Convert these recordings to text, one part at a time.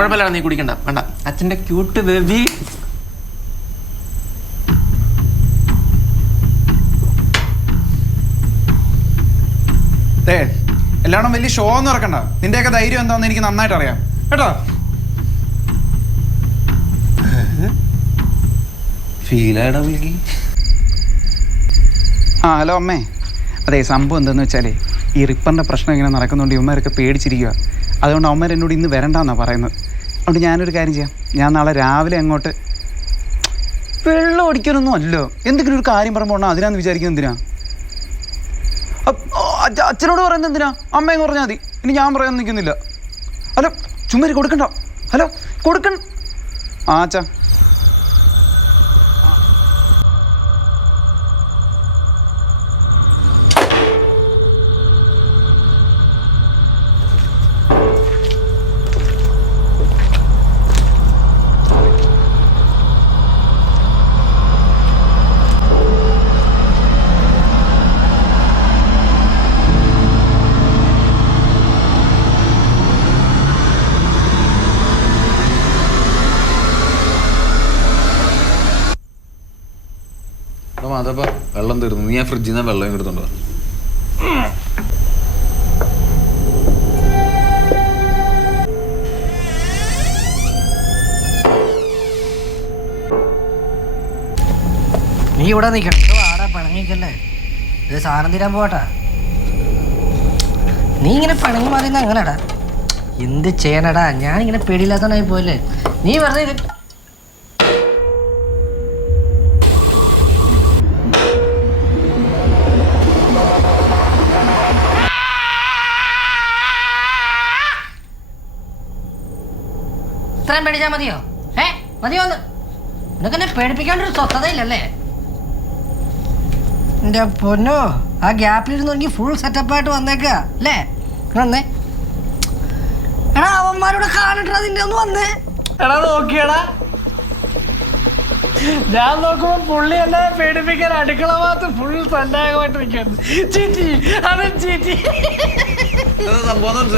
കുഴപ്പമില്ല, നീ കുടിക്കണ്ട, വേണ്ട. അച്ഛന്റെ ക്യൂട്ട് ബേബി. എല്ലാവരും വലിയ ഷോ ഒന്നും ഇറക്കണ്ട. നിന്റെയൊക്കെ ധൈര്യം എന്താന്ന് എനിക്ക് നന്നായിട്ട് അറിയാം കേട്ടോ. ഫീലായിടാ വിളിക്ക്. ഹലോ അമ്മേ. അതെ, സംഭവം എന്താണെന്ന് വെച്ചാൽ ഈ റിപ്പറിൻ്റെ പ്രശ്നം ഇങ്ങനെ നടക്കുന്നുണ്ട്. ഇവന്മാരൊക്കെ പേടിച്ചിരിക്കുക. അതുകൊണ്ട് അമ്മമാർ എന്നോട് ഇന്ന് വരണ്ടെന്നാണ് പറയുന്നത്. അതുകൊണ്ട് ഞാനൊരു കാര്യം ചെയ്യാം. ഞാൻ നാളെ രാവിലെ അങ്ങോട്ട്. വെള്ളം അടിക്കാനൊന്നും അല്ലോ, എന്തെങ്കിലും ഒരു കാര്യം പറയുമ്പോൾ അതിനാന്ന് വിചാരിക്കുന്നത് എന്തിനാ? അച്ഛനോട് പറയുന്നത് എന്തിനാ? അമ്മയെന്ന് പറഞ്ഞാൽ മതി. ഇനി ഞാൻ പറയാൻ നിൽക്കുന്നില്ല. ഹലോ, ചുമ്മാരി കൊടുക്കണ്ട. ഹലോ, കൊടുക്കണ്ട. അച്ഛാ. അതപ്പ വെള്ളം തീർന്നു. നീ ആ ഫ്രിഡ്ജിൽ നിന്ന് വെള്ളം എടുത്തോണ്ടോ? നീ ഇവിടെ നിൽക്കണം. ആടാ പിണങ്ങിക്കല്ലേ, ഇത് സാധനം തീരാൻ പോട്ടാ. നീ ഇങ്ങനെ പിണങ്ങി മാറിയുന്ന അങ്ങനെടാ. എന്ത് ചെയ്യണടാ, ഞാനിങ്ങനെ പേടിയില്ലാത്തവനായി പോയല്ലേ. നീ വെറുതെ ഇത്രയും പേടിച്ചാൽ മതിയോ? മതിയോ? നിനക്കെന്നെ പേടിപ്പിക്കാണ്ടൊരു സ്വസ്ഥതയില്ലല്ലേ? എൻ്റെ പൊന്നോ, ആ ഗ്യാപ്പിലിരുന്നെങ്കിൽ ഫുൾ സെറ്റപ്പായിട്ട് വന്നേക്കുക അല്ലേ? വന്നേ എടാ, അവന്മാരോട് കാണട്ടാ. നിന്റെ ഒന്ന് വന്നേ എടാ. നോക്കിയടാ, ഞാൻ നോക്കുമ്പോ പുള്ളി എന്നെ പേടിപ്പിക്കാൻ അടുക്കള ഭാഗത്ത് ഫുൾ സന്നാഹമായിട്ട് നിൽക്കുന്നു. ചീറ്റി, അത് ചീറ്റി. സംഭവം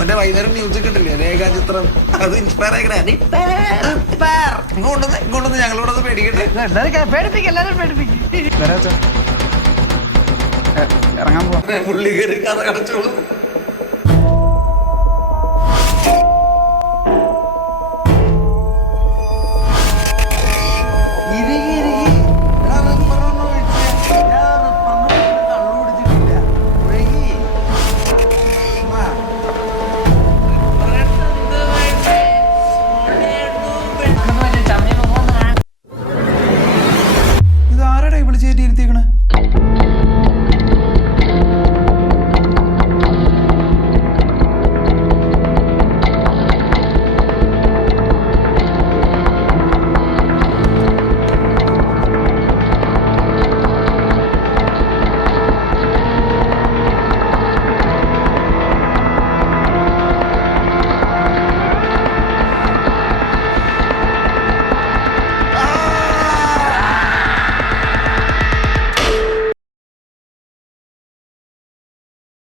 മറ്റേ വൈകുന്നേരം മ്യൂസിക് കിട്ടില്ലേ, രേഖാചിത്രം, അത് ഇൻസ്പയർ ആയിക്കണേ. ഇങ്ങോട്ടൊന്ന് ഞങ്ങളോടൊന്ന് പേടിക്കട്ടെ. എല്ലാരും പേടിപ്പിക്കും. ഇറങ്ങാൻ പോവാ. പുള്ളി കയറി കഥ കടച്ചോളൂ.